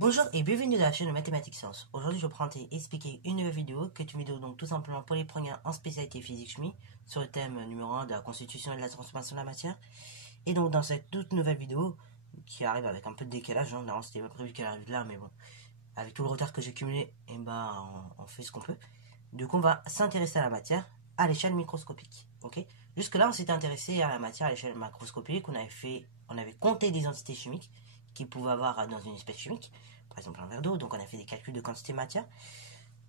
Bonjour et bienvenue dans la chaîne de Mathématiques Sciences. Aujourd'hui, je vais prendre et expliquer une nouvelle vidéo, qui est une vidéo donc tout simplement pour les premiers en spécialité physique-chimie, sur le thème numéro 1 de la constitution et de la transformation de la matière. Et donc dans cette toute nouvelle vidéo, qui arrive avec un peu de décalage, normalement c'était pas prévu qu'elle arrive là, mais bon, avec tout le retard que j'ai cumulé, on fait ce qu'on peut. Du coup, on va s'intéresser à la matière à l'échelle microscopique. Ok. Jusque là, on s'était intéressé à la matière à l'échelle macroscopique. On avait compté des entités chimiques qu'il pouvait avoir dans une espèce chimique, par exemple un verre d'eau. Donc, on a fait des calculs de quantité de matière.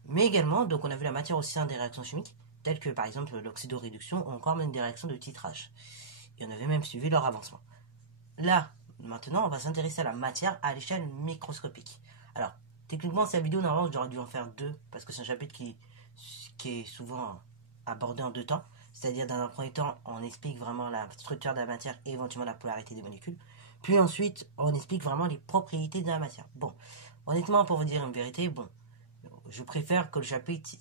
Mais également, donc, on a vu la matière au sein des réactions chimiques, telles que par exemple l'oxydoréduction ou encore même des réactions de titrage. Et on avait même suivi leur avancement. Là, maintenant, on va s'intéresser à la matière à l'échelle microscopique. Alors, techniquement, cette vidéo, normalement, j'aurais dû en faire deux, parce que c'est un chapitre qui est souvent abordé en deux temps. C'est-à-dire, dans un premier temps, on explique vraiment la structure de la matière et éventuellement la polarité des molécules. Puis ensuite, on explique vraiment les propriétés de la matière. Bon, honnêtement, pour vous dire une vérité, bon, je préfère que le chapitre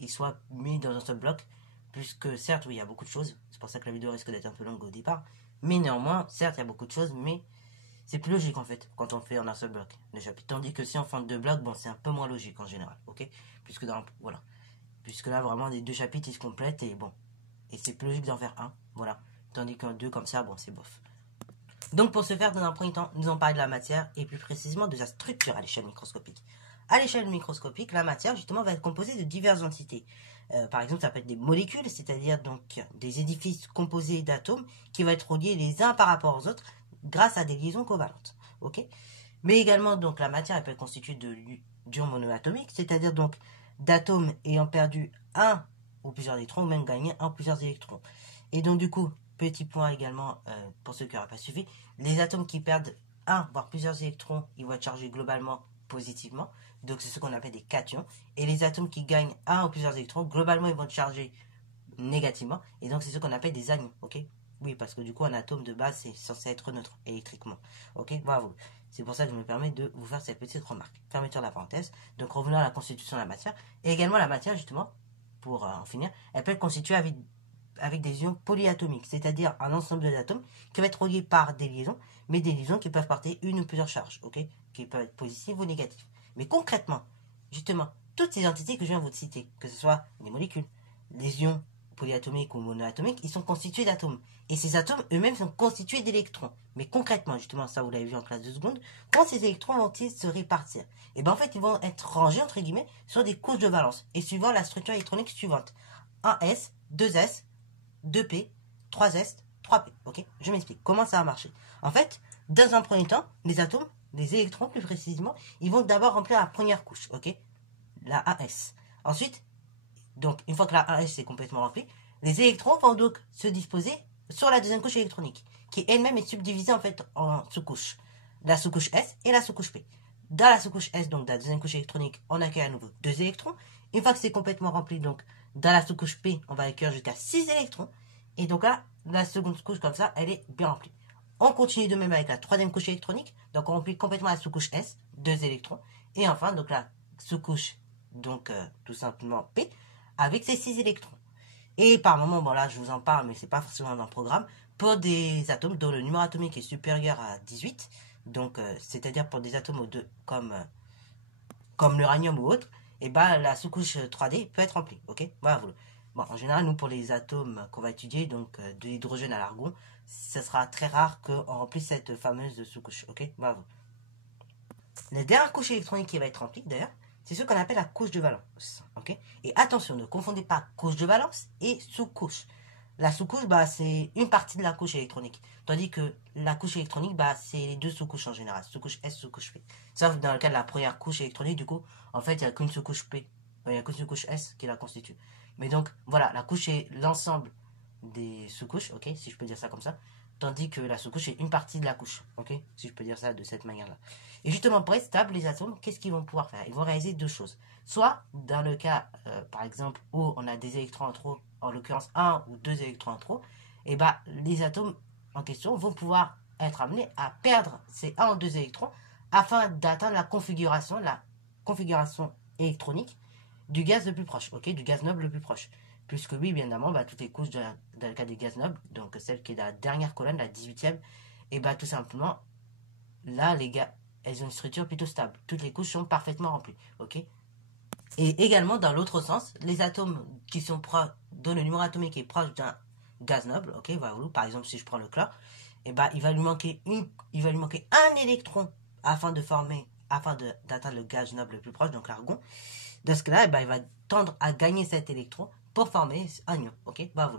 il soit mis dans un seul bloc, puisque certes, oui, il y a beaucoup de choses. C'est pour ça que la vidéo risque d'être un peu longue au départ. Mais néanmoins, certes, il y a beaucoup de choses, mais c'est plus logique en fait quand on fait en un seul bloc le chapitre. Tandis que si on fait en deux blocs, bon, c'est un peu moins logique en général, ok. Voilà. Puisque là, vraiment, les deux chapitres ils se complètent et bon. Et c'est plus logique d'en faire un, voilà. Tandis qu'un deux comme ça, bon, c'est bof. Donc pour ce faire, dans un premier temps, nous allons parler de la matière et plus précisément de sa structure à l'échelle microscopique. À l'échelle microscopique, la matière justement va être composée de diverses entités. Par exemple, ça peut être des molécules, c'est-à-dire donc des édifices composés d'atomes qui vont être reliés les uns par rapport aux autres grâce à des liaisons covalentes. Ok. Mais également donc la matière elle peut être constituée d'ions monoatomiques, c'est-à-dire donc d'atomes ayant perdu un ou plusieurs électrons ou même gagné un ou plusieurs électrons. Et donc du coup, petit point également pour ceux qui n'auraient pas suivi, les atomes qui perdent un voire plusieurs électrons, ils vont être chargés globalement positivement. Donc c'est ce qu'on appelle des cations. Et les atomes qui gagnent un ou plusieurs électrons, globalement ils vont être chargés négativement. Et donc c'est ce qu'on appelle des anions. Ok. Oui, parce que du coup un atome de base c'est censé être neutre électriquement. Ok. Bravo. C'est pour ça que je me permets de vous faire cette petite remarque. Fermeture de la parenthèse. Donc revenons à la constitution de la matière. Et également la matière justement, pour en finir, elle peut être constituée avec des ions polyatomiques, c'est-à-dire un ensemble d'atomes qui va être reliés par des liaisons, mais des liaisons qui peuvent porter une ou plusieurs charges, ok, qui peuvent être positives ou négatives. Mais concrètement, justement, toutes ces entités que je viens de vous citer, que ce soit les molécules, les ions polyatomiques ou monoatomiques, ils sont constitués d'atomes. Et ces atomes eux-mêmes sont constitués d'électrons. Mais concrètement, justement, ça vous l'avez vu en classe de seconde, comment ces électrons vont-ils se répartir? Et bien en fait, ils vont être rangés, entre guillemets, sur des couches de valence, et suivant la structure électronique suivante. 1s, 2s, 2p, 3s, 3p. Ok. Je m'explique. Comment ça va marcher? En fait, dans un premier temps, les atomes, les électrons plus précisément, ils vont d'abord remplir la première couche. Ok. La AS. Ensuite, donc une fois que la AS est complètement remplie, les électrons vont donc se disposer sur la deuxième couche électronique, qui elle-même est subdivisée en fait en sous-couches. La sous-couche S et la sous-couche P. Dans la sous-couche S, donc dans la deuxième couche électronique, on accueille à nouveau 2 électrons. Une fois que c'est complètement rempli, donc dans la sous-couche P, on va accueillir jusqu'à 6 électrons. Et donc là, la seconde couche comme ça, elle est bien remplie. On continue de même avec la troisième couche électronique. Donc on remplit complètement la sous-couche S, 2 électrons. Et enfin, donc la sous-couche, donc tout simplement P, avec ses 6 électrons. Et par moment, bon là je vous en parle, mais c'est pas forcément dans le programme, pour des atomes dont le numéro atomique est supérieur à 18, donc c'est-à-dire pour des atomes comme l'uranium ou autre, et ben la sous-couche 3D peut être remplie, ok. Voilà. Bon, en général, nous pour les atomes qu'on va étudier, donc de l'hydrogène à l'argon, ce sera très rare qu'on remplisse cette fameuse sous-couche, ok. Voilà. La dernière couche électronique qui va être remplie, d'ailleurs, c'est ce qu'on appelle la couche de valence. Ok. Et attention, ne confondez pas couche de valence et sous-couche. La sous-couche, bah, c'est une partie de la couche électronique. Tandis que la couche électronique, bah, c'est les deux sous-couches en général. Sous-couche S, sous-couche P. Sauf dans le cas de la première couche électronique, du coup, en fait, il n'y a qu'une sous-couche P. Il n'y a qu'une sous-couche S qui la constitue. Mais donc, voilà, la couche est l'ensemble des sous-couches, ok, si je peux dire ça comme ça. Tandis que la sous-couche est une partie de la couche, ok, si je peux dire ça de cette manière-là. Et justement, pour être stable, les atomes, qu'est-ce qu'ils vont pouvoir faire? Ils vont réaliser deux choses. Soit, dans le cas, par exemple, où on a des électrons en trop, en l'occurrence un ou deux électrons en trop, et bah, les atomes en question vont pouvoir être amenés à perdre ces un ou deux électrons afin d'atteindre la configuration électronique du gaz le plus proche, ok, du gaz noble le plus proche. Puisque oui, bien évidemment, bah, toutes les couches dans le cas des gaz nobles, donc celle qui est la dernière colonne, la 18e, et bah tout simplement, là, les gars, elles ont une structure plutôt stable. Toutes les couches sont parfaitement remplies, ok. Et également, dans l'autre sens, les atomes qui sont proches, dont le numéro atomique est proche d'un gaz noble, ok, voilà, par exemple, si je prends le chlore, et ben, il va lui manquer un électron afin d'atteindre le gaz noble le plus proche, donc l'argon. Dans ce cas-là, il va tendre à gagner cet électron pour former un ion, ok, voilà.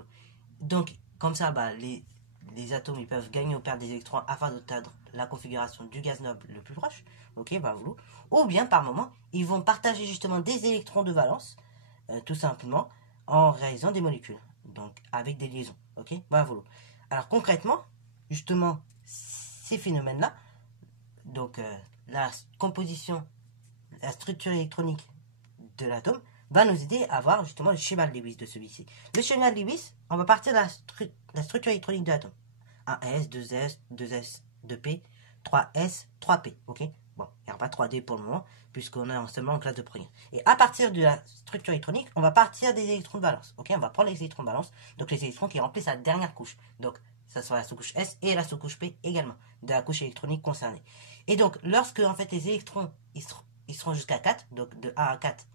Donc, comme ça, les atomes ils peuvent gagner ou perdre des électrons afin d'atteindre la configuration du gaz noble le plus proche, ok, ou bien par moment, ils vont partager justement des électrons de valence, tout simplement, en réalisant des molécules, donc avec des liaisons, ok, Alors concrètement, justement, ces phénomènes-là, donc la composition, la structure électronique de l'atome va nous aider à voir justement le schéma de Lewis de celui-ci. Le schéma de Lewis, on va partir de la structure électronique de l'atome. 1S, 2S, 2S, 2P, 3S, 3P, ok. Bon, il n'y aura pas 3D pour le moment, puisqu'on est seulement en classe de première. Et à partir de la structure électronique, on va partir des électrons de valence, ok. On va prendre les électrons de valence, donc les électrons qui remplissent la dernière couche. Donc, ça sera la sous-couche S et la sous-couche P également, de la couche électronique concernée. Et donc, lorsque, en fait, les électrons, ils seront jusqu'à 4, donc de 1 à 4,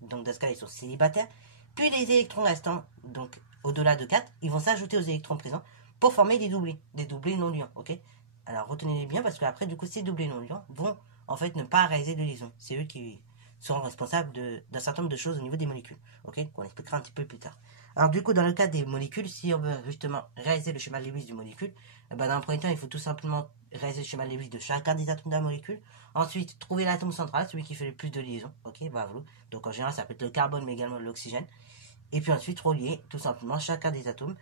donc dans ce cas, ils sont célibataires, puis les électrons restants, donc au-delà de 4, ils vont s'ajouter aux électrons présents pour former des doublés non-lions, ok. Alors retenez-les bien parce qu'après, du coup, ces doublés non-lions vont en fait ne pas réaliser de liaison. C'est eux qui seront responsables d'un certain nombre de choses au niveau des molécules, ok, qu'on expliquera un petit peu plus tard. Alors du coup, dans le cas des molécules, si on veut justement réaliser le schéma de Lewis d'une molécule, dans un premier temps, il faut tout simplement réaliser le schéma de Lewis de chacun des atomes de la molécule. Ensuite, trouver l'atome central, celui qui fait le plus de liaisons, ok, donc en général, ça peut être le carbone, mais également l'oxygène. Et puis ensuite, relier tout simplement chacun des atomes,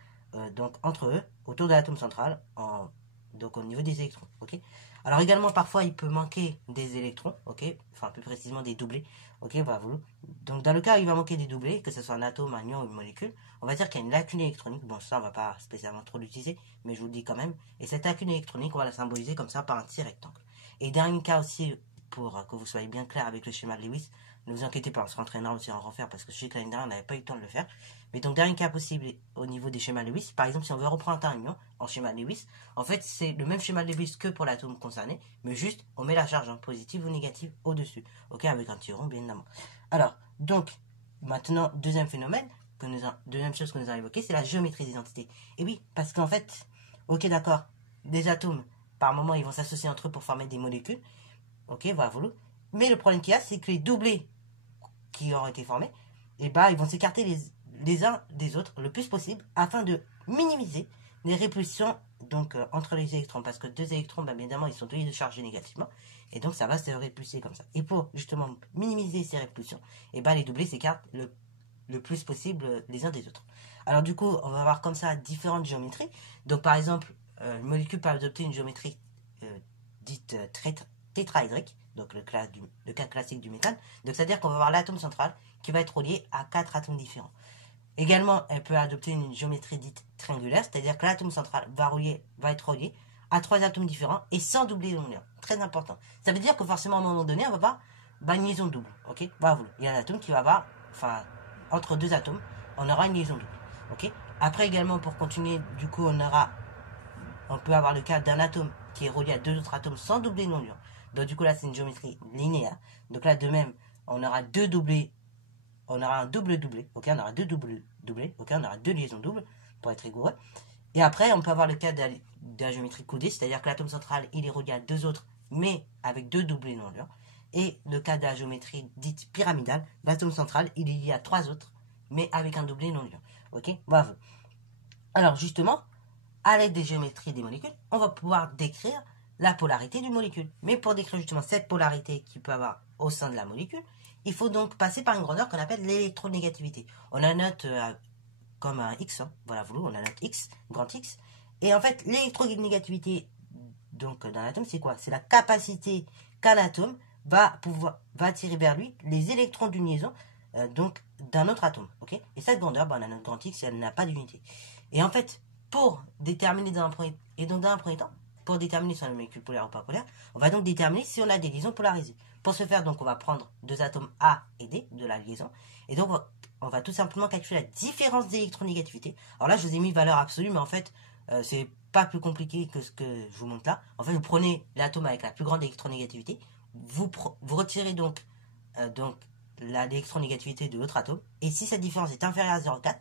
donc entre eux, autour de l'atome central, donc au niveau des électrons, ok. Alors également, parfois, il peut manquer des électrons, ok, enfin plus précisément des doublés, ok, donc dans le cas où il va manquer des doublés, que ce soit un atome, un ion ou une molécule, on va dire qu'il y a une lacune électronique. Bon, ça, on va pas spécialement trop l'utiliser, mais je vous le dis quand même. Et cette lacune électronique, on va la symboliser comme ça par un petit rectangle. Et dernier cas aussi, pour que vous soyez bien clair avec le schéma de Lewis, ne vous inquiétez pas, on se rentraînera aussi en refaire parce que je sais que l'année dernière, on n'avait pas eu le temps de le faire. Mais donc, dernier cas possible au niveau des schémas Lewis, par exemple, si on veut reprendre un ion en schéma Lewis, en fait, c'est le même schéma Lewis que pour l'atome concerné, mais juste, on met la charge positive ou négative au-dessus, ok, avec un tiron, bien évidemment. Alors, donc, maintenant, deuxième chose que nous avons évoqué, c'est la géométrie des entités. Et oui, parce qu'en fait, ok, d'accord, des atomes, par moment, ils vont s'associer entre eux pour former des molécules, ok, mais le problème qu'il y a, c'est que les doublés qui auront été formés, ils vont s'écarter les uns des autres le plus possible afin de minimiser les répulsions donc, entre les électrons. Parce que deux électrons, bien évidemment, ils sont tous les deux chargés négativement. Et donc, ça va se répulser comme ça. Et pour justement minimiser ces répulsions, les doublés s'écartent le plus possible les uns des autres. Alors du coup, on va avoir comme ça différentes géométries. Donc par exemple, une molécule peut adopter une géométrie dite tétraédrique, donc le cas classique du méthane. Donc c'est-à-dire qu'on va avoir l'atome central qui va être relié à 4 atomes différents. Également, elle peut adopter une géométrie dite triangulaire, c'est-à-dire que l'atome central va être relié à 3 atomes différents et sans doubler non liant. Très important. Ça veut dire que forcément, à un moment donné, on va avoir une liaison double. Ok, il y a un atome qui va avoir, entre deux atomes, on aura une liaison double. Ok. Après également, pour continuer, du coup, on peut avoir le cas d'un atome qui est relié à deux autres atomes sans doubler non liant. Donc du coup là, c'est une géométrie linéaire. Donc là, de même, on aura deux doublés. On aura un double doublé, ok, on aura deux doubles doublés, ok, on aura deux liaisons doubles, pour être rigoureux. Et après, on peut avoir le cas de la géométrie coudée, c'est-à-dire que l'atome central, il est relié à deux autres, mais avec deux doublés non liants. Et le cas de la géométrie dite pyramidale, l'atome central, il est lié à trois autres, mais avec un doublé non liant. Ok, bravo. Alors justement, à l'aide des géométries des molécules, on va pouvoir décrire la polarité d'une molécule. Mais pour décrire justement cette polarité qu'il peut avoir au sein de la molécule, il faut donc passer par une grandeur qu'on appelle l'électronégativité. On la note comme un X, on la note X, grand X. Et en fait, l'électronégativité donc d'un atome, c'est quoi? C'est la capacité qu'un atome va attirer vers lui les électrons d'une liaison donc d'un autre atome. Ok. Et cette grandeur, on a notre grand X et elle n'a pas d'unité. Et en fait, pour déterminer dans un premier temps, pour déterminer si on a une molécule polaire ou pas polaire, on va donc déterminer si on a des liaisons polarisées. Pour ce faire, donc, on va prendre deux atomes A et D de la liaison. Et donc, on va tout simplement calculer la différence d'électronégativité. Alors là, je vous ai mis valeur absolue, mais en fait, C'est pas plus compliqué que ce que je vous montre là. En fait, vous prenez l'atome avec la plus grande électronégativité, vous retirez donc l'électronégativité de l'autre atome, et si cette différence est inférieure à 0,4,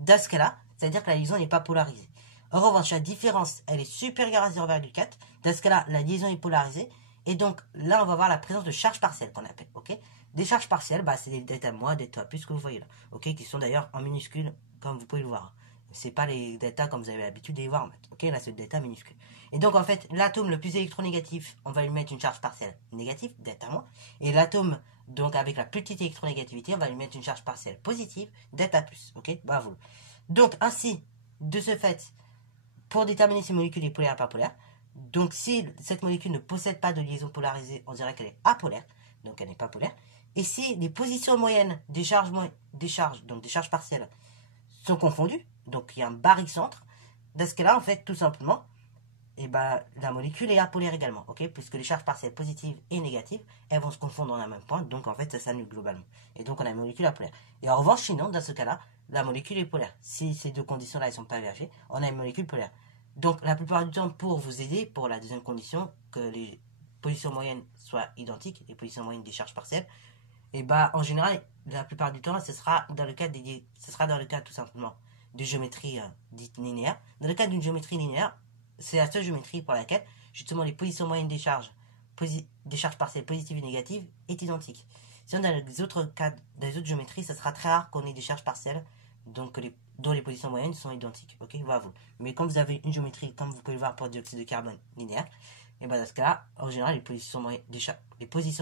dans ce cas-là, c'est-à-dire que la liaison n'est pas polarisée. En revanche, la différence, elle est supérieure à 0,4, dans ce cas-là, la liaison est polarisée, et donc là, on va voir la présence de charges partielles qu'on appelle, ok. Des charges partielles, c'est des delta moins, delta plus que vous voyez là, ok, qui sont d'ailleurs en minuscules, comme vous pouvez le voir. C'est pas les delta comme vous avez l'habitude de les voir en maths, ok, là c'est le delta minuscule. Et donc en fait, l'atome le plus électronégatif, on va lui mettre une charge partielle négative, delta moins, et l'atome donc avec la plus petite électronégativité, on va lui mettre une charge partielle positive, delta plus, ok, bravo. Donc ainsi, de ce fait, pour déterminer si une molécule est polaire ou pas polaire, donc si cette molécule ne possède pas de liaison polarisée, on dirait qu'elle est apolaire, donc elle n'est pas polaire. Et si les positions moyennes des charges, donc des charges partielles, sont confondues, donc il y a un barycentre, dans ce cas-là, en fait, tout simplement, la molécule est apolaire également, ok, puisque les charges partielles positives et négatives, elles vont se confondre dans la même point, donc en fait, ça s'annule globalement. Et donc, on a une molécule apolaire. Et en revanche, sinon, dans ce cas-là, la molécule est polaire. Si ces deux conditions-là, elles ne sont pas vérifiées, on a une molécule polaire. Donc, la plupart du temps, pour vous aider, pour la deuxième condition, que les positions moyennes soient identiques, les positions moyennes des charges partielles, en général, la plupart du temps, ce sera dans le cas tout simplement de géométrie dite linéaire. Dans le cas d'une géométrie linéaire, c'est la seule géométrie pour laquelle, justement, les positions moyennes des charges partielles positives et négatives est identique. Sinon, dans les autres cas, dans les autres géométries, ce sera très rare qu'on ait des charges partielles dont les positions moyennes sont identiques. Ok, voilà. Mais quand vous avez une géométrie, comme vous pouvez le voir pour le dioxyde de carbone linéaire, dans ce cas-là, en général, les positions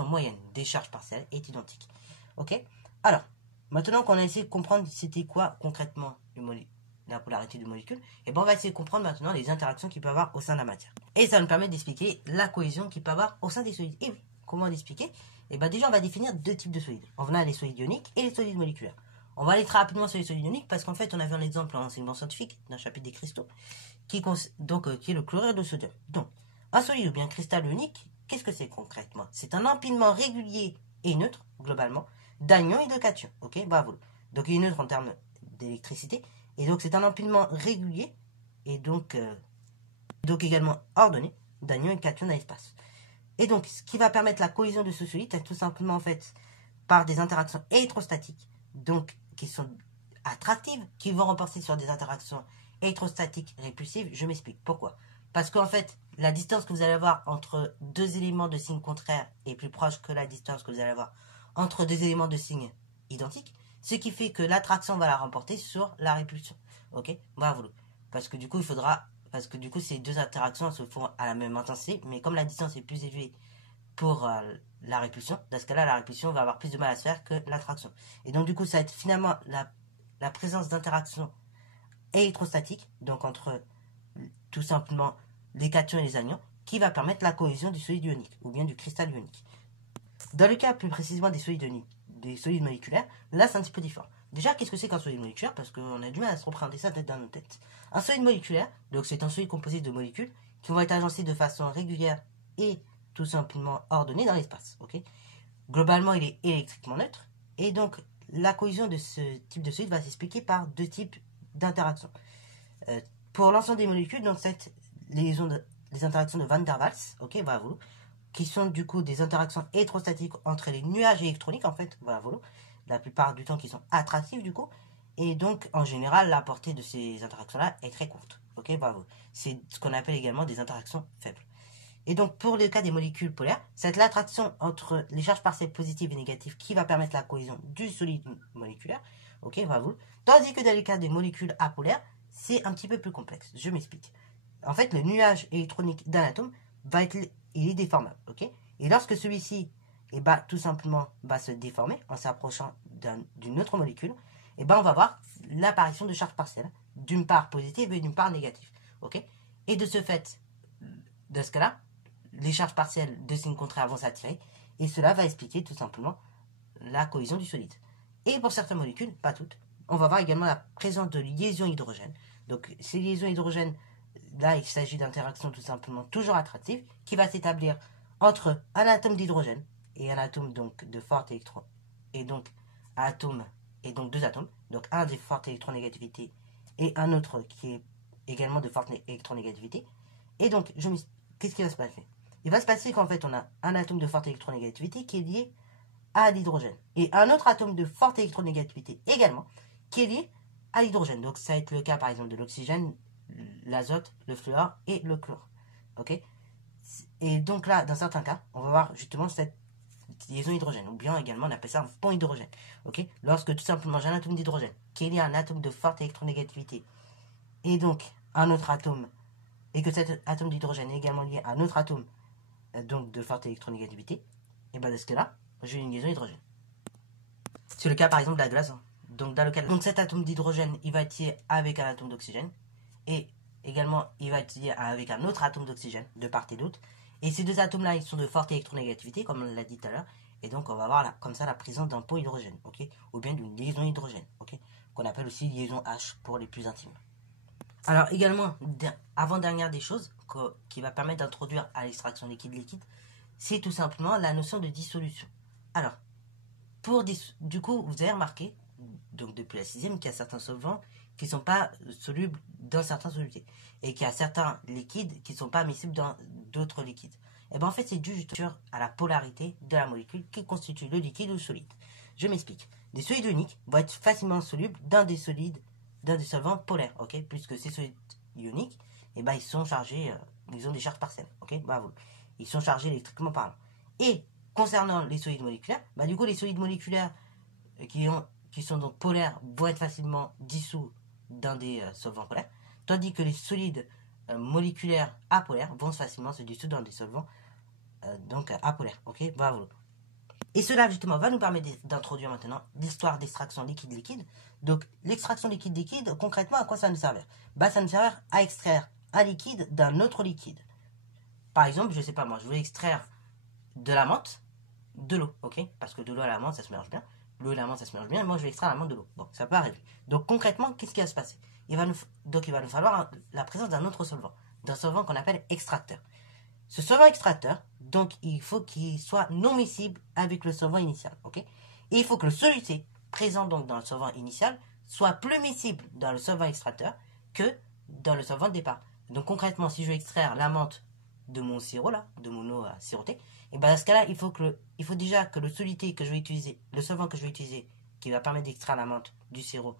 moyennes des charges partielles est identique. Ok. Alors, maintenant qu'on a essayé de comprendre c'était quoi concrètement la polarité d'une molécule, on va essayer de comprendre maintenant les interactions qu'il peut y avoir au sein de la matière. Et ça nous permet d'expliquer la cohésion qu'il peut y avoir au sein des solides. Et oui, comment l'expliquer? Déjà, on va définir deux types de solides. On a les solides ioniques et les solides moléculaires. On va aller très rapidement sur les solides ioniques parce qu'en fait, on avait un exemple en enseignement scientifique dans le chapitre des cristaux, qui est le chlorure de sodium. Donc, un solide ou bien cristal ionique, qu'est-ce que c'est concrètement? C'est un empilement régulier et neutre, globalement, d'anions et de cations. Ok, bravo. Donc, il est neutre en termes d'électricité. Et donc, c'est un empilement régulier et donc également ordonné d'anions et de cations dans l'espace. Et donc, ce qui va permettre la cohésion de ce solide, c'est tout simplement en fait par des interactions électrostatiques, donc qui sont attractives, qui vont remporter sur des interactions électrostatiques répulsives. Je m'explique. Pourquoi? Parce qu'en fait, la distance que vous allez avoir entre deux éléments de signe contraire est plus proche que la distance que vous allez avoir entre deux éléments de signe identiques, ce qui fait que l'attraction va la remporter sur la répulsion. Ok, bravo. Parce que du coup, ces deux interactions se font à la même intensité, mais comme la distance est plus élevée pour la répulsion, dans ce cas-là, la répulsion va avoir plus de mal à se faire que l'attraction. Et donc, du coup, ça va être finalement la présence d'interactions électrostatiques, donc entre tout simplement les cations et les anions, qui va permettre la cohésion du solide ionique, ou bien du cristal ionique. Dans le cas plus précisément des solides moléculaires, là c'est un petit peu différent. Déjà, qu'est-ce que c'est qu'un solide moléculaire? Parce qu'on a du mal à se représenter ça dans nos têtes. Un solide moléculaire, donc c'est un solide composé de molécules qui vont être agencées de façon régulière et tout simplement ordonnée dans l'espace. Ok. Globalement, il est électriquement neutre, et donc la cohésion de ce type de solide va s'expliquer par deux types d'interactions. Pour l'ensemble des molécules, donc les interactions de Van der Waals, ok, bravo, qui sont du coup des interactions électrostatiques entre les nuages électroniques, en fait, bravo, la plupart du temps qui sont attractifs du coup, et donc en général la portée de ces interactions-là est très courte, ok, bravo. C'est ce qu'on appelle également des interactions faibles. Et donc pour le cas des molécules polaires, c'est l'attraction entre les charges partielles positives et négatives qui va permettre la cohésion du solide moléculaire, ok, bravo. Tandis que dans le cas des molécules apolaires, c'est un petit peu plus complexe. Je m'explique. En fait, le nuage électronique d'un atome il est déformable, ok. Et lorsque celui-ci, tout simplement, va se déformer en s'approchant d'une autre molécule, on va voir l'apparition de charges partielles, d'une part positive et d'une part négative, ok. Et de ce fait, dans ce cas-là, les charges partielles de signe contraire vont s'attirer, et cela va expliquer tout simplement la cohésion du solide. Et pour certaines molécules, pas toutes, on va voir également la présence de liaisons hydrogènes. Donc ces liaisons hydrogènes, là il s'agit d'interactions tout simplement toujours attractives, qui va s'établir entre un atome d'hydrogène et un atome donc de forte électron, et donc deux atomes, donc un de forte électronégativité et un autre qui est également de forte électronégativité. Et donc, qu'est-ce qui va se passer? Il va se passer qu'en fait, on a un atome de forte électronégativité qui est lié à l'hydrogène. Et un autre atome de forte électronégativité également, qui est lié à l'hydrogène. Donc, ça va être le cas, par exemple, de l'oxygène, l'azote, le fluor et le chlore. Ok? Et donc là, dans certains cas, on va voir justement cette liaison hydrogène, ou bien également on appelle ça un pont hydrogène. Ok? Lorsque tout simplement j'ai un atome d'hydrogène qui est lié à un atome de forte électronégativité, et donc un autre atome, et que cet atome d'hydrogène est également lié à un autre atome donc de forte électronégativité, et bien dans ce cas-là, j'ai une liaison hydrogène. C'est le cas par exemple de la glace. Donc dans le cas donc cet atome d'hydrogène, il va être lié avec un atome d'oxygène, et également il va être lié avec un autre atome d'oxygène de part et d'autre. Et ces deux atomes-là, ils sont de forte électronégativité, comme on l'a dit tout à l'heure. Et donc, on va avoir là, comme ça la présence d'un pont hydrogène, ok, ou bien d'une liaison hydrogène, ok, qu'on appelle aussi liaison H pour les plus intimes. Alors également, avant-dernière des choses qui va permettre d'introduire à l'extraction liquide-liquide, c'est tout simplement la notion de dissolution. Alors, du coup, vous avez remarqué, donc depuis la 6e, qu'il y a certains solvants qui ne sont pas solubles dans certaines solutés, et qu'il y a certains liquides qui ne sont pas miscibles dans d'autres liquides. Et bien en fait, c'est dû justement à la polarité de la molécule qui constitue le liquide ou le solide. Je m'explique. Des solides ioniques vont être facilement solubles dans des solvants polaires, ok, puisque ces solides ioniques, et ben ils sont chargés, ils ont des charges partielles, ok, bravo. Ils sont chargés électriquement parlant. Et concernant les solides moléculaires, bah du coup les solides moléculaires qui sont donc polaires vont être facilement dissous dans des solvants polaires, tandis que les solides moléculaires apolaires vont facilement se dissoudre dans des solvants donc apolaires. Ok, bravo. Et cela justement va nous permettre d'introduire maintenant l'histoire d'extraction liquide-liquide. Donc l'extraction liquide-liquide, concrètement à quoi ça nous sert? Bah ça nous sert à extraire un liquide d'un autre liquide. Par exemple, je sais pas moi, je veux extraire de la menthe de l'eau, ok? Parce que de l'eau à la menthe ça se mélange bien. L'eau et la menthe ça se mélange bien, et moi je vais extraire la menthe de l'eau. Bon, ça peut arriver. Donc concrètement, qu'est-ce qui va se passer? Il va nous falloir la présence d'un autre solvant, d'un solvant qu'on appelle extracteur. Ce solvant extracteur, donc il faut qu'il soit non miscible avec le solvant initial, ok? Et il faut que le soluté présent donc dans le solvant initial soit plus miscible dans le solvant extracteur que dans le solvant de départ. Donc concrètement, si je veux extraire la menthe de mon sirop là, de mon eau sirotée, et ben dans ce cas-là, il faut déjà que le soluté que je vais utiliser, le solvant que je vais utiliser, qui va permettre d'extraire la menthe du sirop,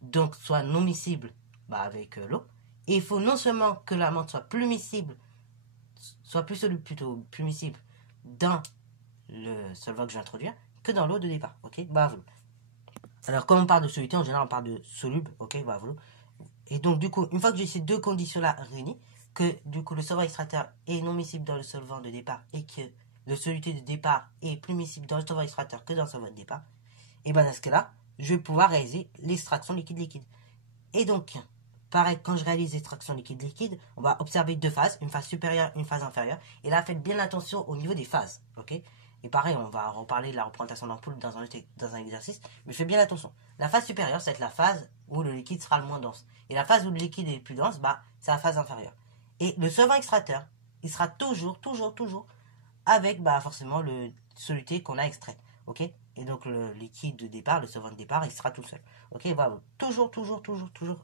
donc soit non miscible avec l'eau. Et il faut non seulement que la menthe soit plus miscible, soit plus soluble plutôt, plus miscible dans le solvant que je vais introduire que dans l'eau de départ. Ok, bravo. Alors comme on parle de soluté, en général on parle de soluble. Ok, bravo. Et donc du coup, une fois que j'ai ces deux conditions-là réunies, que du coup le solvant extracteur est non miscible dans le solvant de départ et que le soluté de départ est plus miscible dans le solvant extracteur que dans le solvant de départ, et bien dans ce cas-là, je vais pouvoir réaliser l'extraction liquide-liquide. Et donc, pareil, quand je réalise l'extraction liquide-liquide, on va observer deux phases, une phase supérieure, une phase inférieure. Et là, faites bien attention au niveau des phases, ok? Et pareil, on va reparler de la représentation d'ampoule dans un exercice, mais faites bien attention. La phase supérieure, ça va être la phase où le liquide sera le moins dense. Et la phase où le liquide est le plus dense, c'est la phase inférieure. Et le solvant extracteur, il sera toujours avec forcément le soluté qu'on a extrait, ok? Et donc le liquide de départ, le solvant de départ, il sera tout seul. Ok, voilà. Toujours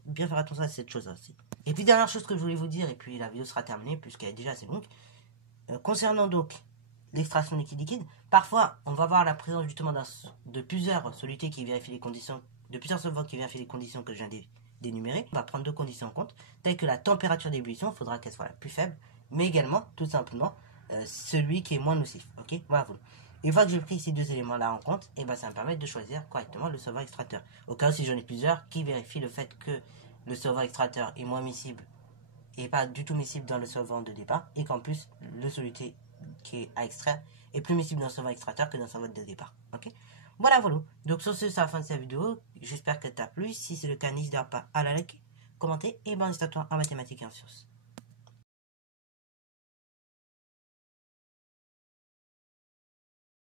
bien faire attention à cette chose-là aussi. Et puis dernière chose que je voulais vous dire, et puis la vidéo sera terminée puisqu'elle est déjà assez longue. Concernant donc l'extraction liquide-liquide, parfois on va voir la présence justement de plusieurs solutés qui vérifient les conditions, de plusieurs solvants qui vérifient les conditions que je viens d'énumérer. On va prendre deux conditions en compte, telles que la température d'ébullition, il faudra qu'elle soit la plus faible, mais également, tout simplement, celui qui est moins nocif. Ok, voilà. Une fois que j'ai pris ces deux éléments-là en compte, et ça va me permettre de choisir correctement le solvant extracteur. Au cas où si j'en ai plusieurs, qui vérifient le fait que le solvant extracteur est moins miscible et pas du tout miscible dans le solvant de départ, et qu'en plus le soluté qui est à extraire est plus miscible dans le solvant extracteur que dans le solvant de départ. Ok, voilà. Donc sur ce, c'est la fin de cette vidéo. J'espère qu'elle t'a plu. Si c'est le cas, n'hésite pas à la liker, commenter et bonne histoire en mathématiques et en sciences.